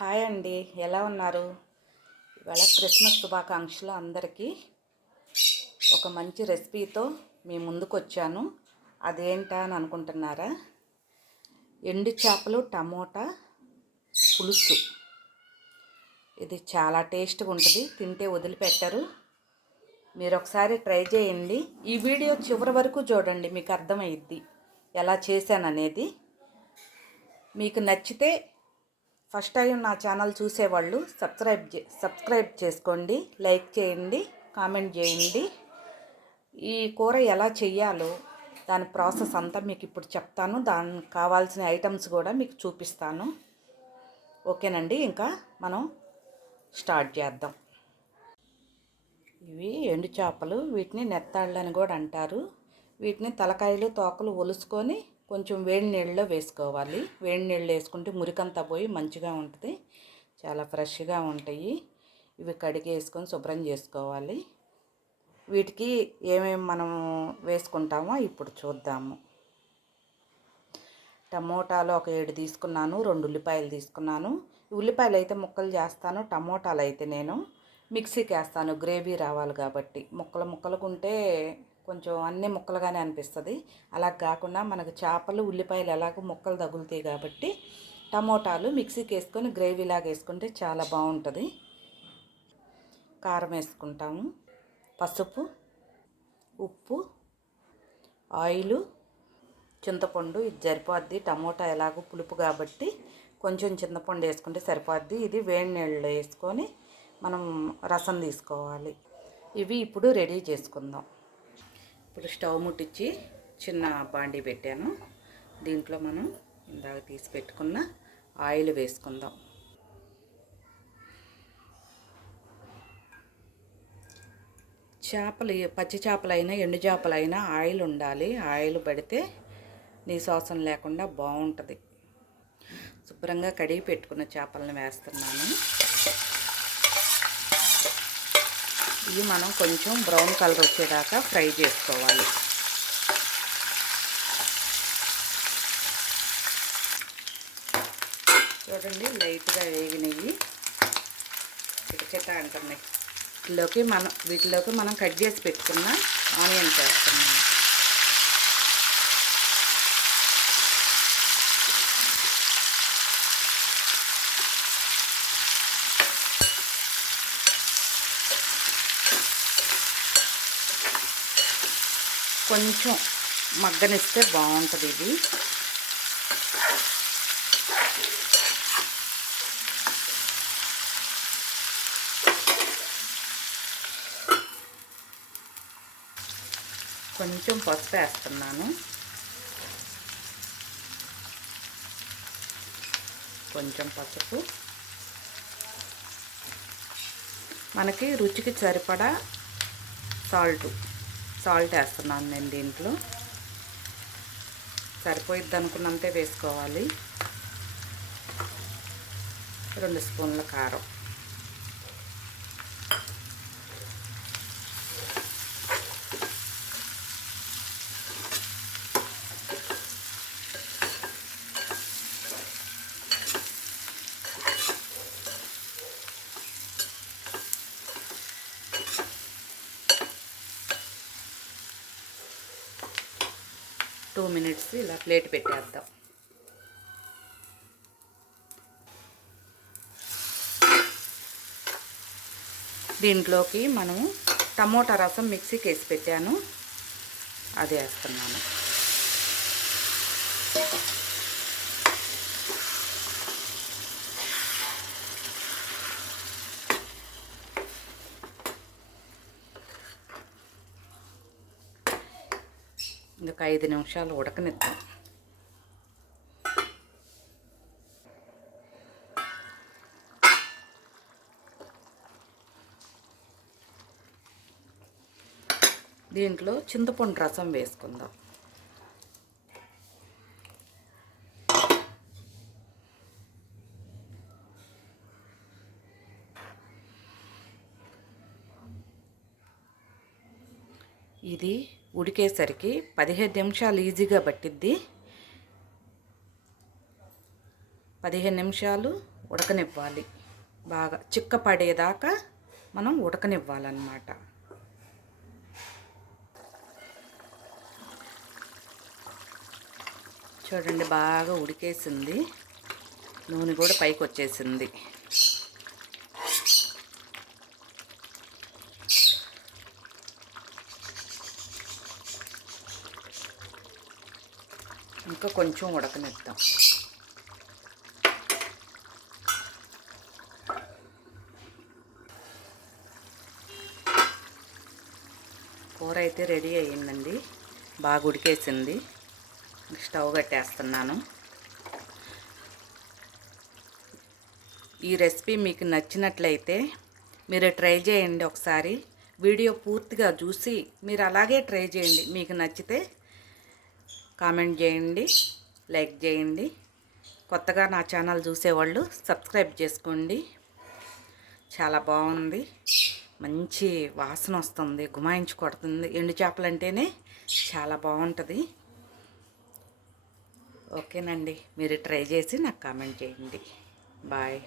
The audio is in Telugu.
హాయ్ అండి. ఎలా ఉన్నారు? ఇవాళ క్రిస్మస్ శుభాకాంక్షలు అందరికీ. ఒక మంచి రెసిపీతో మీ ముందుకు వచ్చాను అదేంటా అని అనుకుంటున్నారా? ఎండు చేపలు టమోటా పులుసు. ఇది చాలా టేస్ట్గా ఉంటుంది. తింటే వదిలిపెట్టరు. మీరు ఒకసారి ట్రై చేయండి. ఈ వీడియో చివరి వరకు చూడండి. మీకు అర్థమైద్ది. ఎలా చేశాననేది. మీకు నచ్చితే ఫస్ట్ టైం నా ఛానల్ చూసేవాళ్ళు సబ్స్క్రైబ్ చే సబ్స్క్రైబ్ చేసుకోండి లైక్ చేయండి కామెంట్ చేయండి. ఈ కూర ఎలా చేయాలో దాని ప్రాసెస్ అంతా మీకు ఇప్పుడు చెప్తాను. దానికి కావాల్సిన ఐటమ్స్ కూడా మీకు చూపిస్తాను. ఓకేనండి ఇంకా మనం స్టార్ట్ చేద్దాం. ఇవి ఎండు చేపలు వీటిని నెత్తాళ్ళు అని కూడా అంటారు. వీటిని తలకాయలు తోకలు ఒలుసుకొని కొంచెం వేడి నీళ్ళలో వేసుకోవాలి. వేడి నీళ్ళు వేసుకుంటే మురికంతా పోయి మంచిగా ఉంటుంది. చాలా ఫ్రెష్గా ఉంటాయి. ఇవి కడిగి వేసుకొని శుభ్రం చేసుకోవాలి. వీటికి ఏమేమి మనం వేసుకుంటామో ఇప్పుడు చూద్దాము. టమోటాలు ఒక ఏడు తీసుకున్నాను రెండు ఉల్లిపాయలు తీసుకున్నాను. ఉల్లిపాయలు అయితే ముక్కలు చేస్తాను టమోటాలు అయితే నేను మిక్సీకి వేస్తాను. గ్రేవీ రావాలి కాబట్టి ముక్కలు ముక్కలుకుంటే ఉంటే కొంచెం అన్ని ముక్కలుగానే అనిపిస్తుంది. అలా కాకుండా మనకు చేపలు ఉల్లిపాయలు ఎలాగో ముక్కలు తగులుతాయి కాబట్టి టమోటాలు మిక్సీకి వేసుకొని గ్రేవీలాగా వేసుకుంటే చాలా బాగుంటుంది. కారం వేసుకుంటాము. పసుపు ఉప్పు ఆయిలు చింతపండు ఇది సరిపోద్ది. టమోటా ఎలాగో పులుపు కాబట్టి కొంచెం చింతపండు వేసుకుంటే సరిపోద్ది. ఇది వేడి నీళ్ళు వేసుకొని మనం రసం తీసుకోవాలి. ఇవి ఇప్పుడు రెడీ చేసుకుందాం. ఇప్పుడు స్టవ్ ముట్టించి చిన్న బాండీ పెట్టాను. దీంట్లో మనం ఇందాక తీసి పెట్టుకున్న ఆయిల్ వేసుకుందాం. చేపలు పచ్చి చేపలైనా ఎండు చేపలైనా ఆయిల్ ఉండాలి. ఆయిల్ పడితే నీ శ్వాసం లేకుండా బాగుంటుంది. శుభ్రంగా కడిగి పెట్టుకున్న చేపలను వేస్తున్నాను. ఇవి మనం కొంచెం బ్రౌన్ కలర్ వచ్చేదాకా ఫ్రై చేసుకోవాలి. చూడండి లైట్గా వేగినవి చిటచిట అంటున్నాయి. వీటిలోకి మనం వీటిలోకి మనం కట్ చేసి పెట్టుకున్న ఆనియన్ చేస్తున్నాం కొంచెం మగ్గనిస్తే బాగుంటుంది ఇది. కొంచెం పసుపు వేస్తున్నాను. కొంచెం పసుపు. మనకి రుచికి సరిపడా సాల్టు. సాల్ట్ వేస్తున్నాను నేను దీంట్లో. సరిపోయిద్ది అనుకున్నంతే వేసుకోవాలి. రెండు స్పూన్ల కారం. టూ మినిట్స్ ఇలా ప్లేట్ పెట్టేద్దాం. దీంట్లోకి మనం టమోటా రసం మిక్సీకి వేసి పెట్టాను. అది వేస్తున్నాను. ఇంకొక ఐదు నిమిషాలు ఉడకనిద్దాం. దీంట్లో చింతపండు రసం వేసుకుందాం. ఇది ఉడికేసరికి పదిహేను నిమిషాలు ఈజీగా పట్టిద్ది. పదిహేను నిమిషాలు ఉడకనివ్వాలి. బాగా చిక్క పడేదాకా మనం ఉడకనివ్వాలన్నమాట. చూడండి బాగా ఉడికేసింది. నూనె కూడా పైకి వచ్చేసింది ఇంకా కొంచెం ఉడకనిద్దాం. కూర అయితే రెడీ అయ్యిందండి. బాగా ఉడికేసింది. స్టవ్ కట్టేస్తున్నాను. ఈ రెసిపీ మీకు నచ్చినట్లయితే మీరు ట్రై చేయండి ఒకసారి. వీడియో పూర్తిగా చూసి మీరు అలాగే ట్రై చేయండి. మీకు నచ్చితే కామెంట్ చేయండి లైక్ చేయండి. కొత్తగా నా ఛానల్ చూసేవాళ్ళు సబ్స్క్రైబ్ చేసుకోండి. చాలా బాగుంది. మంచి వాసన వస్తుంది గుమాయించి కొడుతుంది. ఎండు చేపలు అంటేనే చాలా బాగుంటుంది. ఓకేనండి మీరు ట్రై చేసి నాకు కామెంట్ చేయండి. బాయ్.